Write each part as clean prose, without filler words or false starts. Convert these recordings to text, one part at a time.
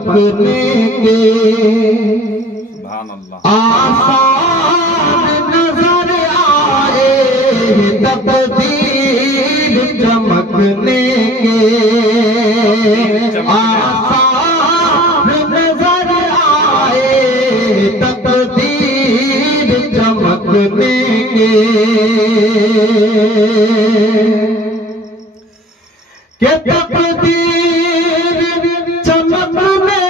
चमकने के आसार नजर आए, तकदीर चमकने के आसार नजर आए, तकदीर चमकने के तकदीर चमकने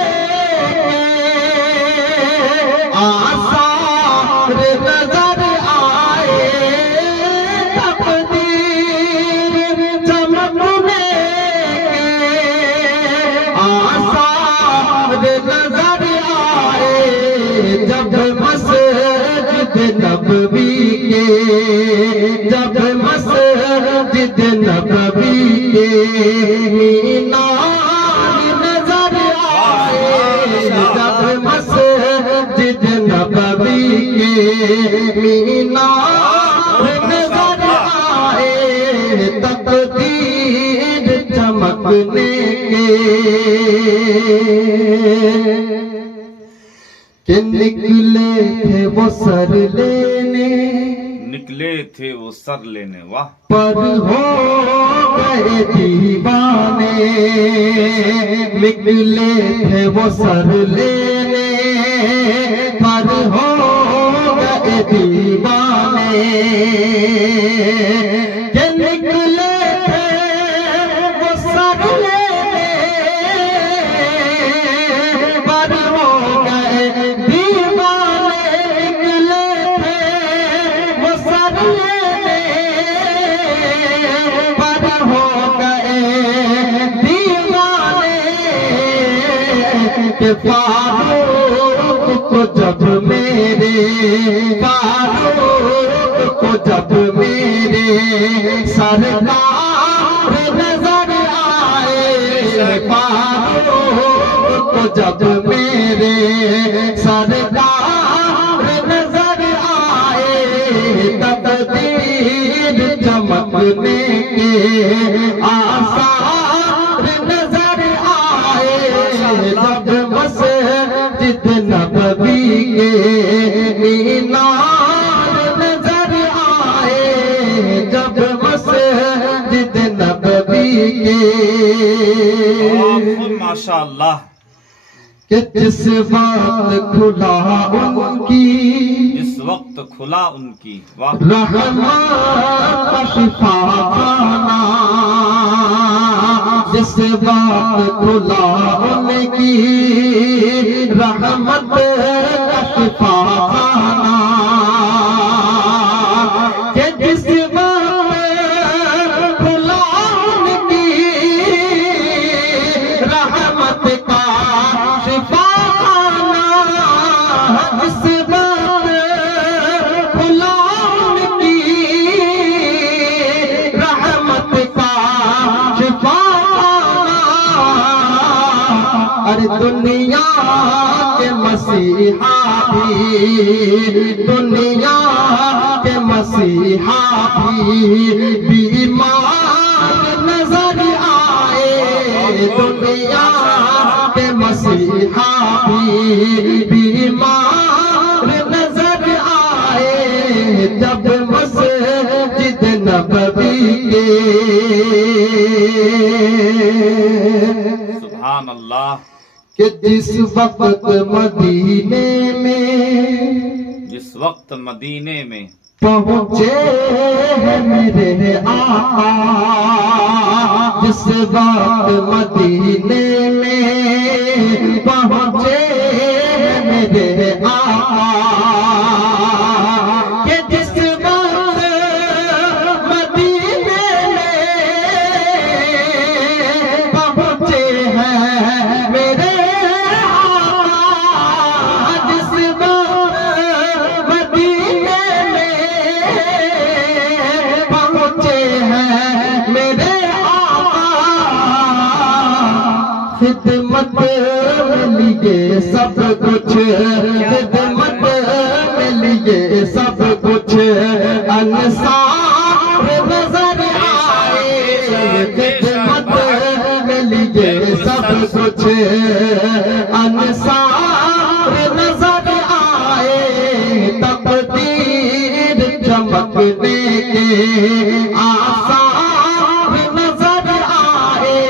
आसार नजर आए, तकदीर चमकने आसार नजर आए, जब मस्जिद नबवी के, जब मस्जिद नबवी के मीनार नजर आए, जब मस्जिद नबवी के मीनार नजर आए, तकदीर चमकने के निकले थे वो सर लेने, निकले थे वो सर लेने, वाह, पर हो गए दीवाने, निकले थे वो सर लेने, पर हो गए दीवाने, के निकले थे वो सर लेने, पर हो गए दीवाने, निकले थे वो सर लेने, पर हो गए दीवाने, के फारूक को जब मेरे, फारूक को जब मेरे सरकार नजर आए, फारूक को जब मेरे सरकार नजर आए, तकदीर चमकने के आसार नजर आए, जब मस्जिद नबवी के मीनार नजर आए, जब मस्जिद नबवी के माशाअल्लाह, कि जिस वक्त खुला उनकी, जिस वक्त खुला उनकी, वाह, रहमत का शिफाखाना, जिस वक्त खुला उनकी रहमत का शिफाखाना, कि जिस वक्त खुला उनकी रहमत का शिफाखाना, जिस वक्त खुला उनकी रहमत का शिफाखाना, अरे दुनिया के मसीहा भी, दुनिया के मसीहा भी बीमार नजर आए, दुनिया के मसीहा भी बीमार नजर आए, जब मस्जिद नबवी के सुभान अल्लाह, कि जिस वक्त मदीने में, जिस वक्त मदीने में पहुँचे हैं मेरे आका, जिस वक्त मदीने में पहुँचे हैं मेरे आका, कि जिस वक्त मदीने में पहुँचे हैं मेरे आका, जिस वक्त मदीने में पहुँचे हैं मेरे आका, खिदमत मिलिए सब कुछ, खिदमत मिलिए सब कुछ, अंसार नजर आए, खिदमत मिलिए सब कुछ अंसार नजर आए, तकदीर चमकने के आसार नजर आए,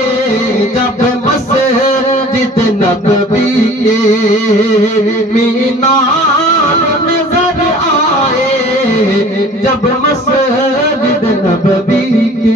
जब मस्जिद नबवी के मीनार नजर आए, जब मस्जिद नबवी के